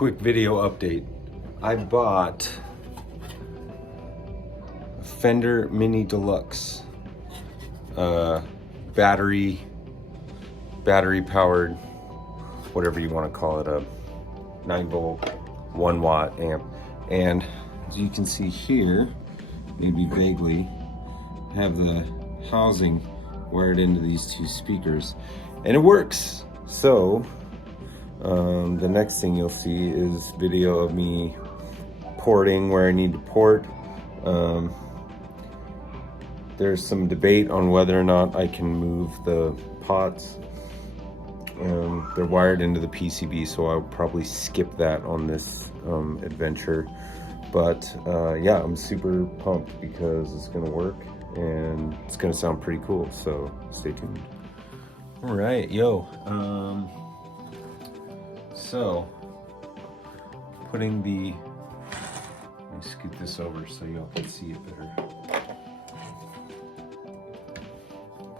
Quick video update. I bought a Fender Mini Deluxe battery powered, whatever you want to call it, a 9-volt 1-watt amp. And as you can see here, maybe vaguely, I have the housing wired into these two speakers and it works. So the next thing you'll see is video of me porting where I need to port. There's some debate on whether or not I can move the pots. They're wired into the PCB, so I'll probably skip that on this adventure. But yeah, I'm super pumped because it's gonna work and it's gonna sound pretty cool, so stay tuned. All right, yo. So, putting the, let me scoot this over so y'all can see it better.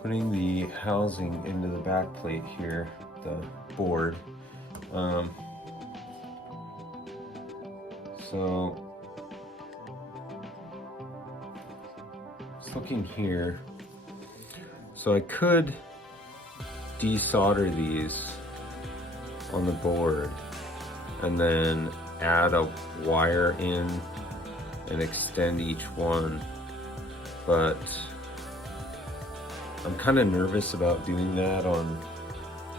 Putting the housing into the back plate here, the board. So, just looking here, so I could desolder these on the board and then add a wire in and extend each one, but I'm kind of nervous about doing that on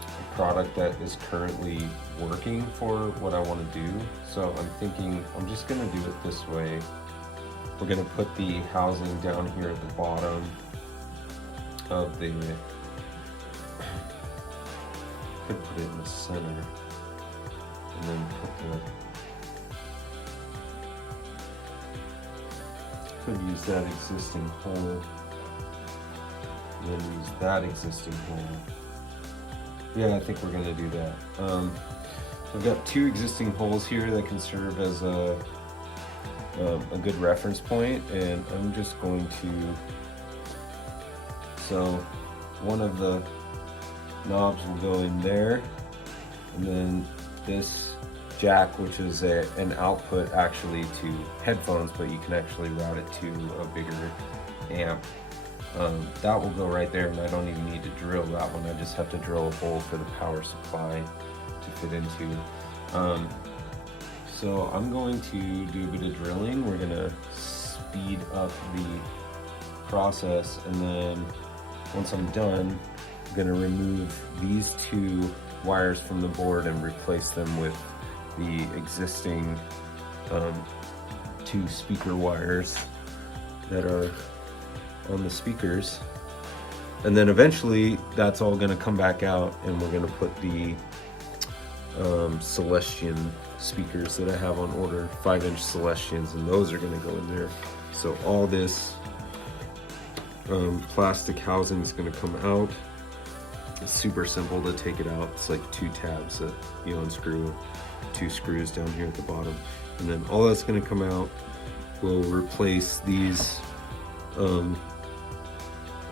a product that is currently working for what I want to do. So I'm thinking I'm just gonna do it this way. We're gonna put the housing down here at the bottom of the, could put it in the center and then could use that existing hole and then use that existing hole. Yeah, I think we're gonna do that. I've got two existing holes here that can serve as a good reference point, and I'm just going to, so one of the knobs will go in there, and then this jack, which is an output actually to headphones, but you can actually route it to a bigger amp. That will go right there, and I don't even need to drill that one. I just have to drill a hole for the power supply to fit into. So I'm going to do a bit of drilling. We're gonna speed up the process, and then once I'm done, I'm gonna remove these two wires from the board and replace them with the existing two speaker wires that are on the speakers. And then eventually that's all gonna come back out, and we're gonna put the Celestion speakers that I have on order, 5-inch Celestions, and those are gonna go in there. So all this plastic housing is gonna come out. It's super simple to take it out. It's like 2 tabs that you unscrew, 2 screws down here at the bottom. And then all that's gonna come out will replace these old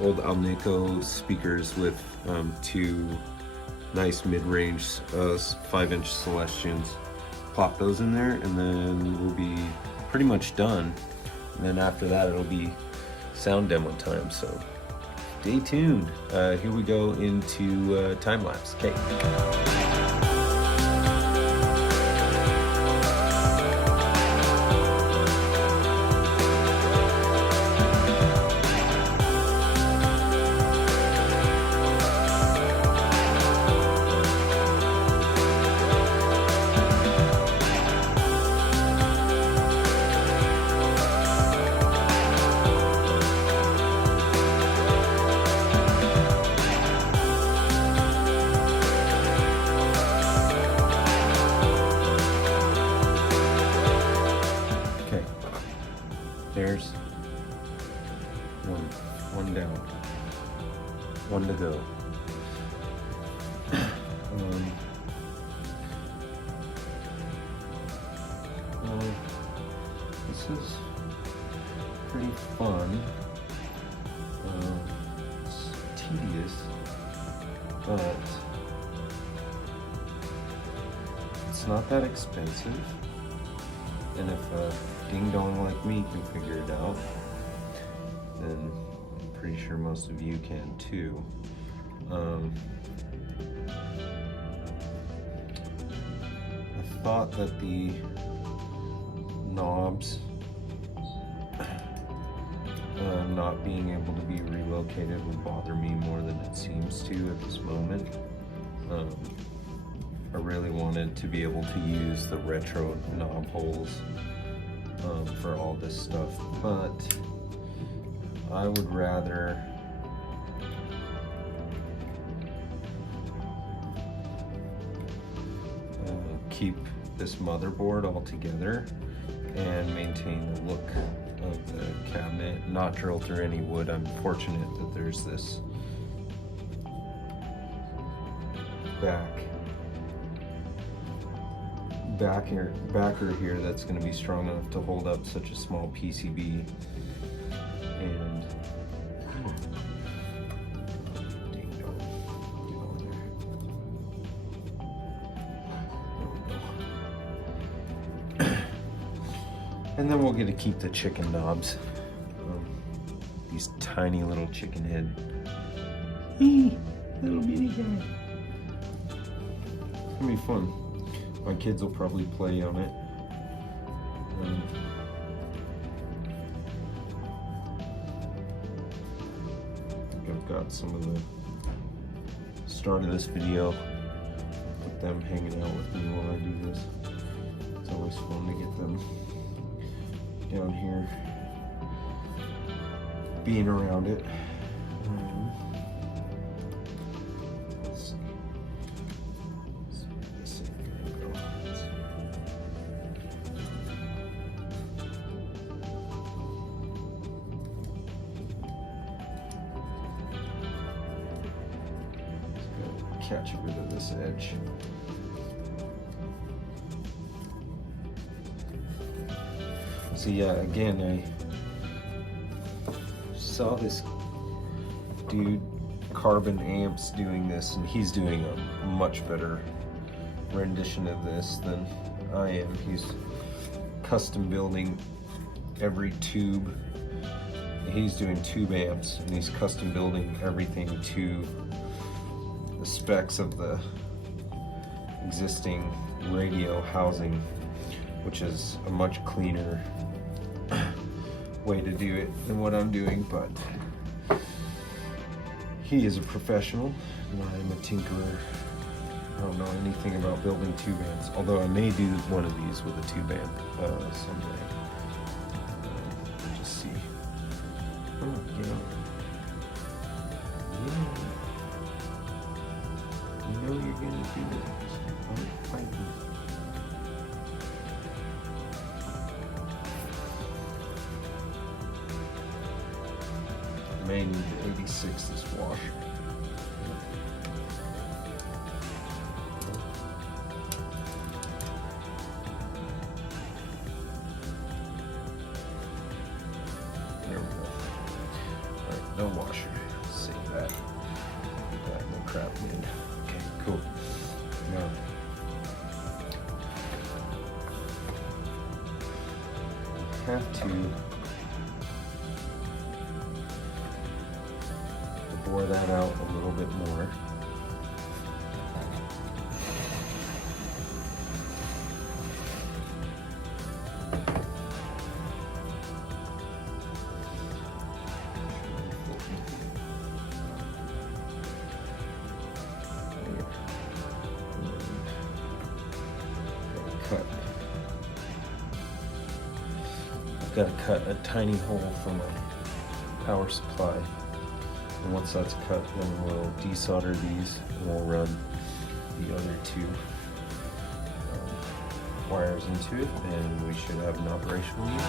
Alnico speakers with 2 nice mid-range 5-inch Celestions. Plop those in there, and then we'll be pretty much done. And then after that, it'll be sound demo time. So stay tuned. Here we go into time lapse. Okay. There's one down, one to go. This is pretty fun. It's tedious, but it's It's not that expensive. And if a ding dong like me can figure it out, then I'm pretty sure most of you can too. I thought that the knobs not being able to be relocated would bother me more than it seems to at this moment. I really wanted to be able to use the retro knob holes for all this stuff, but I would rather keep this motherboard all together and maintain the look of the cabinet, not drill through any wood. I'm fortunate that there's this backer here that's going to be strong enough to hold up such a small PCB. And and then we'll get to keep the chicken knobs. These tiny little chicken head. Little bitty guy. It's gonna be fun. My kids will probably play on it. I've got some of the start of this video with them hanging out with me while I do this. It's always fun to get them down here being around it. Let's see. Where this is gonna go. Catch rid of this edge. So yeah, again, I saw this dude, Carbon Amps, doing this, and he's doing a much better rendition of this than I am. He's custom building every tube. He's doing tube amps, and he's custom building everything to the specs of the existing radio housing, which is a much cleaner way to do it than what I'm doing, but he is a professional and I'm a tinkerer. I don't know anything about building tube amps, although I may do one of these with a tube amp someday. Just see. Oh, yeah. You know you're gonna do it. Don't fight me. May need to 86 this washer. There we go. Alright, no washer. Save that. Put that in the crap bin. Okay, cool. Now, have to bore that out a little bit more. I've got to cut a tiny hole for my power supply. And once that's cut, then we'll desolder these and we'll run the other two wires into it, and we should have an operational unit.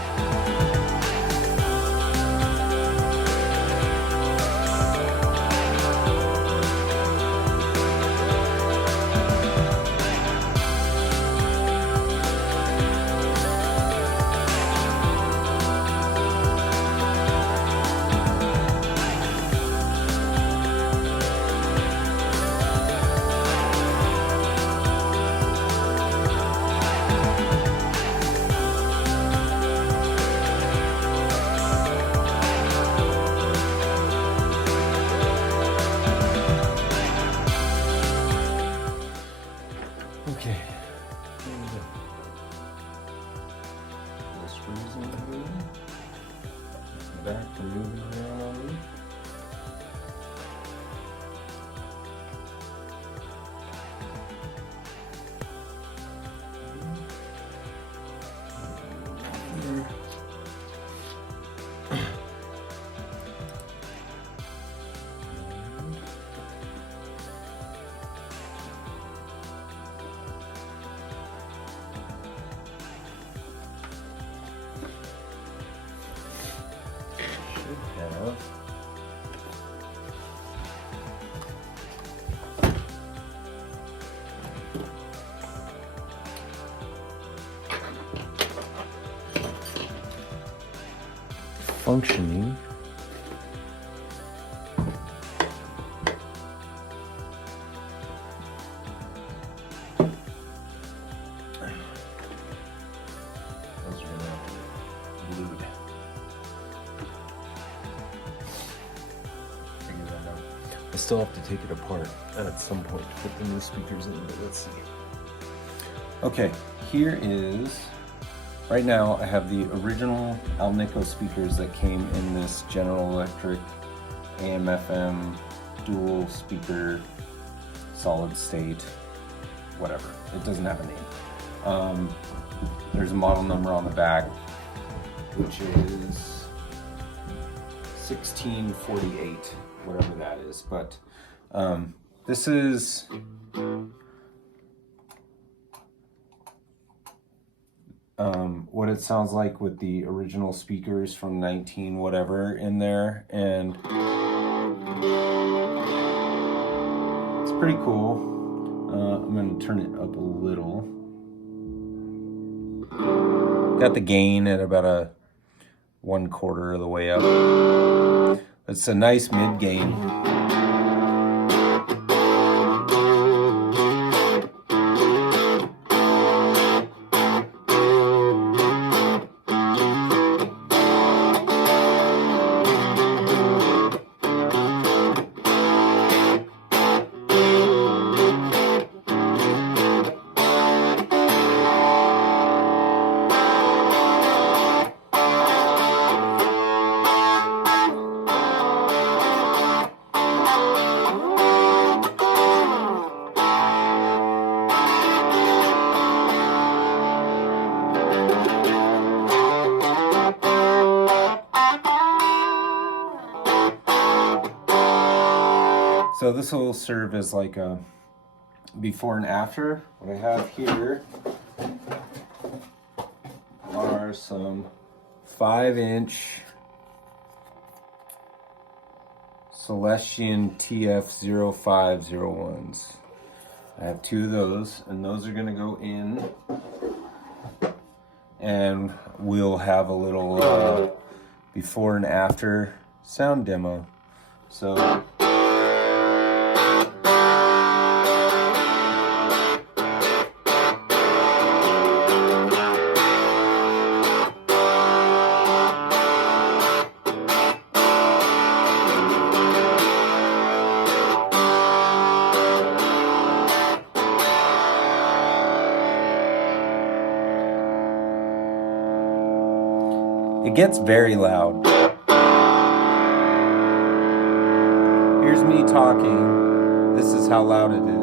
back to moving around on me. Have functioning those are gonna glued. Figure that out. I still have to take it apart at some point to put the new speakers in, but let's see. Okay, here is, right now I have the original Alnico speakers that came in this General Electric AM FM dual speaker solid state, whatever. It doesn't have a name. There's a model number on the back, which is 1648, whatever that is. But this is what it sounds like with the original speakers from 19 whatever in there, and it's pretty cool. I'm going to turn it up a little. Got the gain at about a 1/4 of the way up. It's a nice mid gain. So this will serve as like a before and after. What I have here are some 5-inch Celestion TF0501s. I have 2 of those, and those are going to go in, and we'll have a little before and after sound demo. So it gets very loud. Here's me talking. This is how loud it is.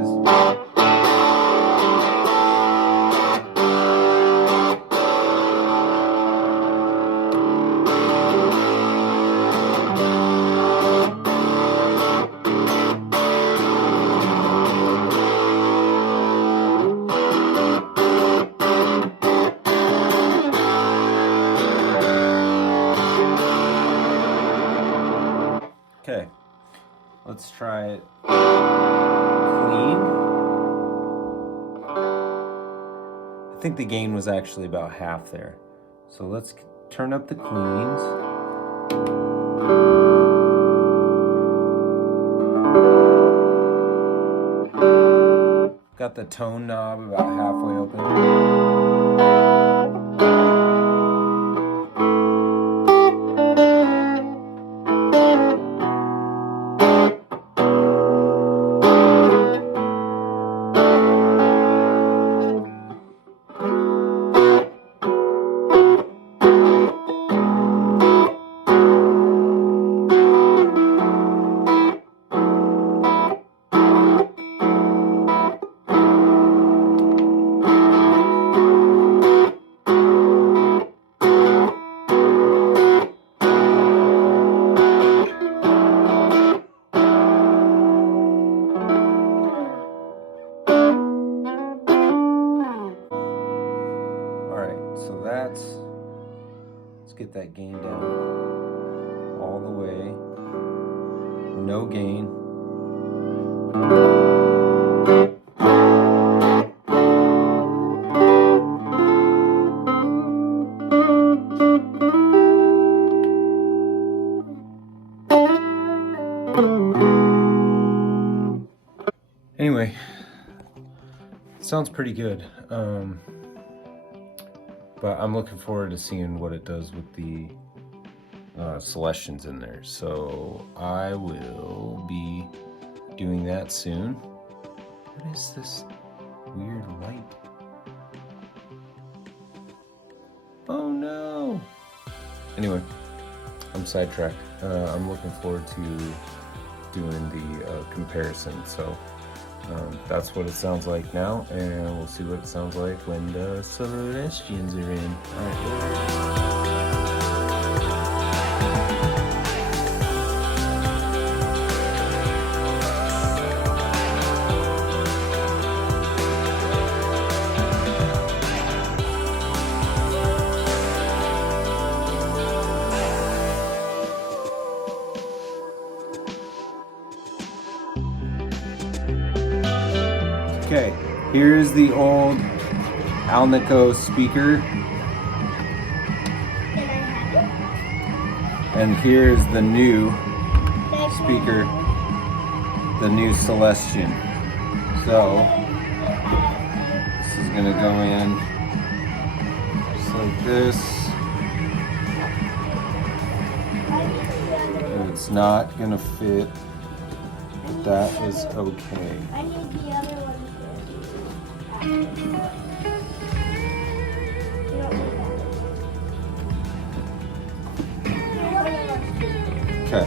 Okay, let's try it clean. I think the gain was actually about half there. So let's turn up the cleans. Got the tone knob about halfway open. get that gain down all the way. No gain. Anyway, sounds pretty good. But I'm looking forward to seeing what it does with the Celestions in there. So I will be doing that soon. What is this weird light? Oh no! Anyway, I'm sidetracked. I'm looking forward to doing the comparison. So that's what it sounds like now, and we'll see what it sounds like when the Celestions are in. All right, okay, here's the old Alnico speaker. And here's the new speaker, the new Celestion. So, this is gonna go in just like this. And it's not gonna fit, but that is okay. I need the other one. Okay,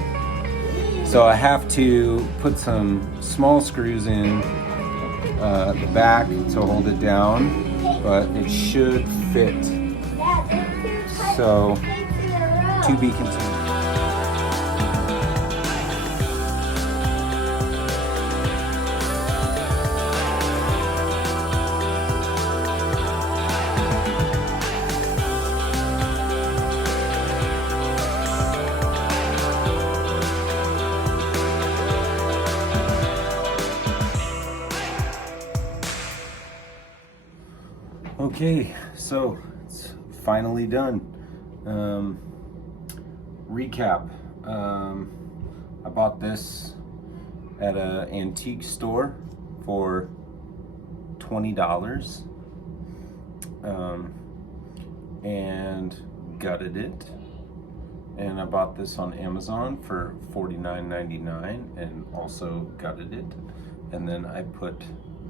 so I have to put some small screws in the back to hold it down, but it should fit. So, to be continued. Okay, so it's finally done. Recap. I bought this at an antique store for $20 and gutted it. And I bought this on Amazon for $49.99 and also gutted it. And then I put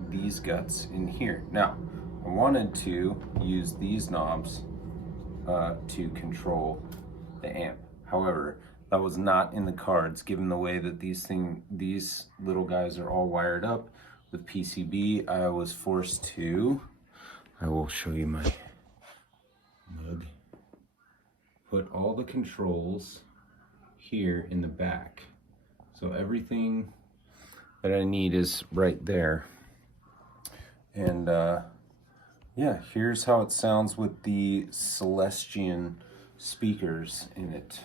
these guts in here. Now, I wanted to use these knobs to control the amp. However, that was not in the cards given the way that these little guys are all wired up with PCB. I was forced to, I will show you my mug, put all the controls here in the back. So everything that I need is right there. And yeah, here's how it sounds with the Celestion speakers in it.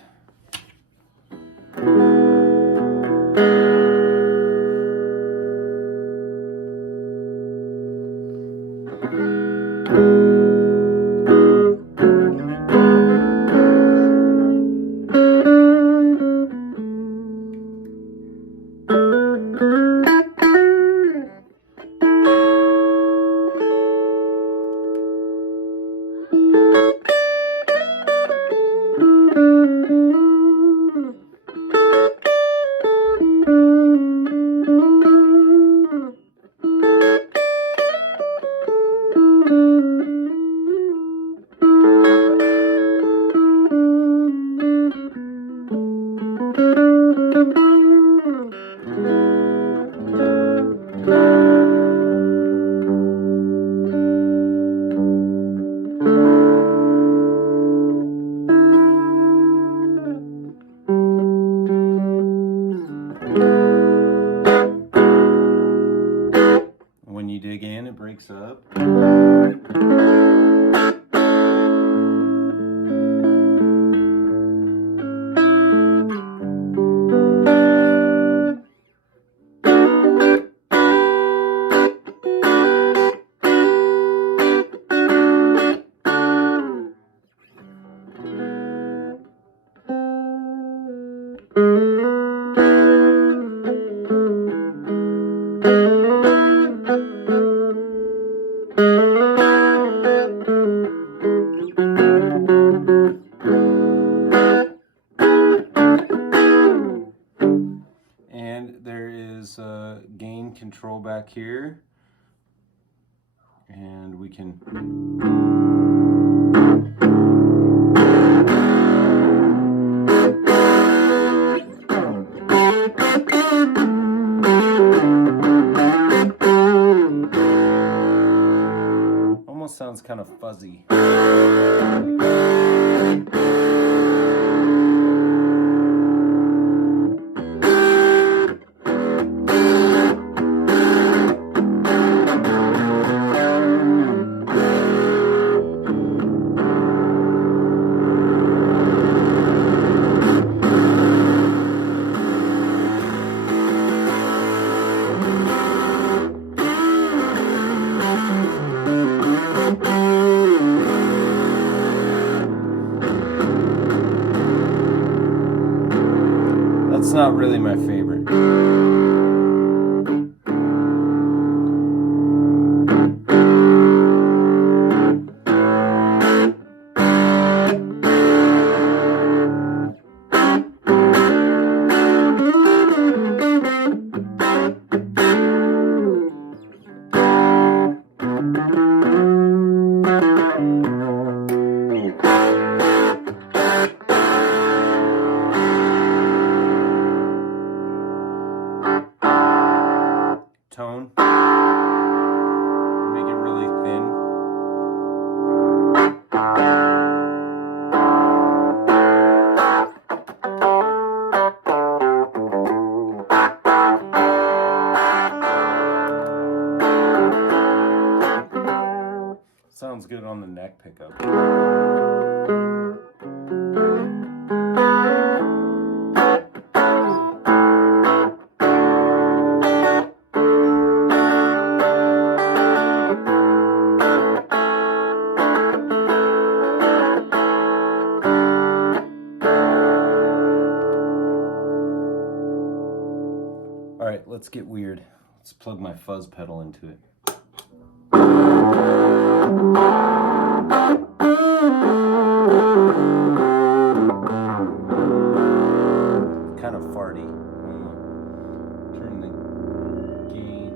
When you dig in, it breaks up. the gain control back here, and we can almost sounds kind of fuzzy. That's not really my favorite. Tone, make it really thin. Sounds good on the neck pickup. All right, let's get weird. Let's plug my fuzz pedal into it. Kind of farty. Turn the gain.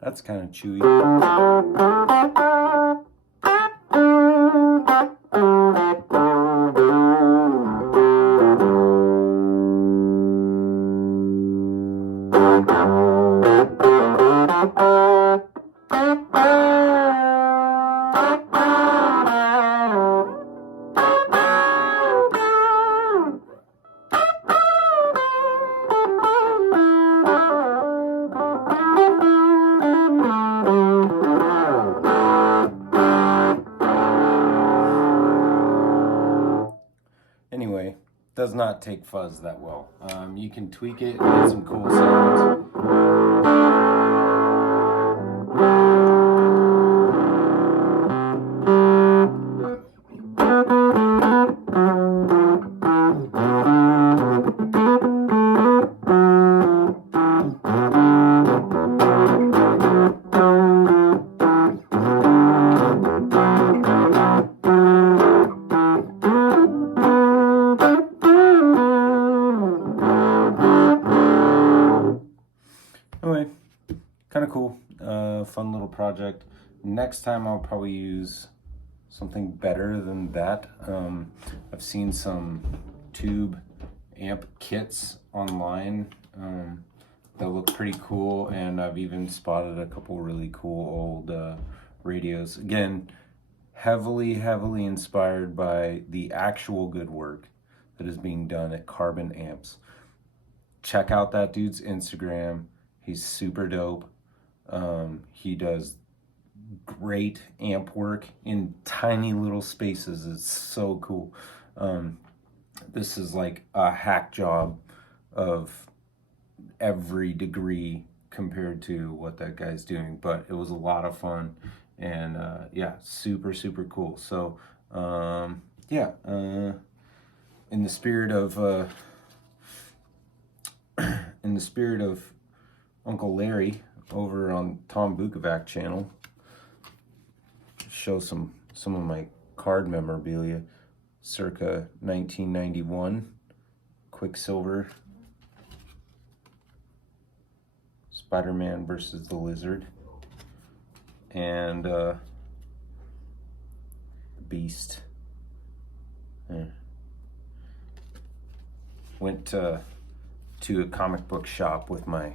That's kind of chewy. not take fuzz that well. You can tweak it and get some cool sounds. Anyway, kind of cool, fun little project. Next time I'll probably use something better than that. I've seen some tube amp kits online that look pretty cool, and I've even spotted a couple really cool old radios. Again, heavily inspired by the actual good work that is being done at Carbon Amps. Check out that dude's Instagram. He's super dope. He does great amp work in tiny little spaces. It's so cool. This is like a hack job of every degree compared to what that guy's doing, but it was a lot of fun, and yeah, super cool. So yeah, in the spirit of Uncle Larry over on Tom Bukovac channel, show some of my card memorabilia circa 1991. Quicksilver, Spider-Man versus the Lizard, and Beast. Yeah. Went to a comic book shop with my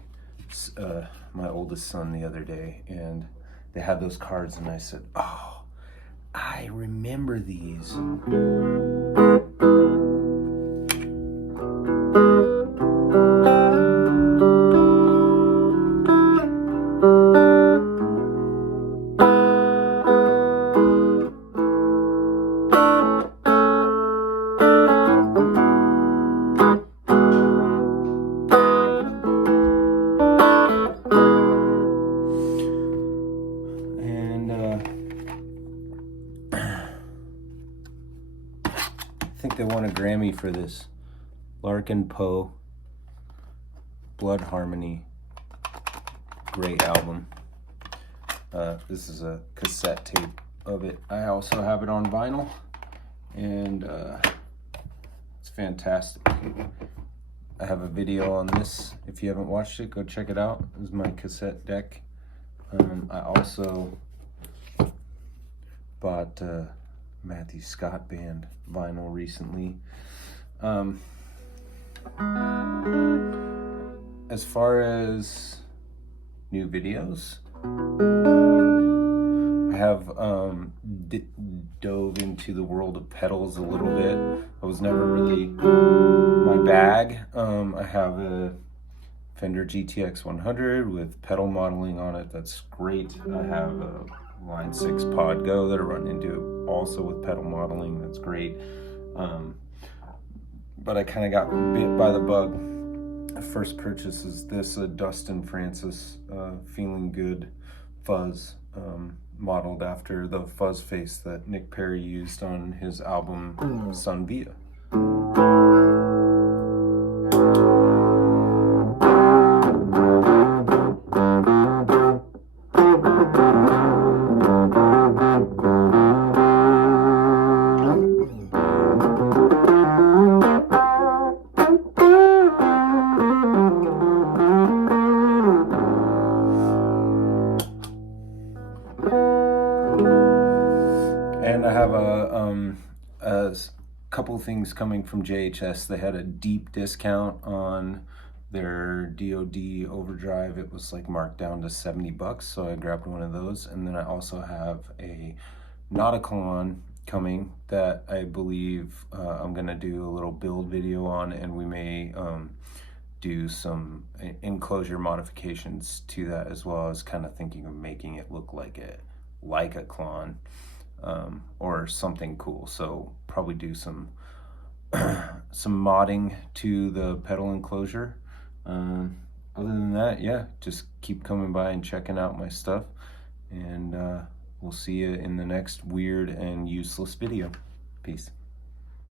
oldest son the other day, and they had those cards, and I said, oh, I remember these. I think they won a Grammy for this. Larkin Poe, Blood Harmony, great album. This is a cassette tape of it. I also have it on vinyl, and it's fantastic. I have a video on this. If you haven't watched it, go check it out. This is my cassette deck. I also bought Matthew Scott Band vinyl recently. As far as new videos, I have dove into the world of pedals a little bit. I was never really my bag. I have a Fender GTX 100 with pedal modeling on it. That's great. I have a Line 6 Pod Go that I run into also with pedal modeling. That's great. But I kind of got bit by the bug. The first purchase is this Dustin Francis Feeling Good fuzz, modeled after the fuzz face that Nick Perry used on his album Sun Via. And I have a couple things coming from JHS. They had a deep discount on their DoD Overdrive. It was like marked down to $70, so I grabbed one of those. And then I also have a Nauticalon coming that I believe I'm gonna do a little build video on, and we may do some enclosure modifications to that as well. I was kind of thinking of making it look like a Klon, or something cool. So probably do some some modding to the pedal enclosure. Other than that, yeah, just keep coming by and checking out my stuff, and we'll see you in the next weird and useless video. Peace.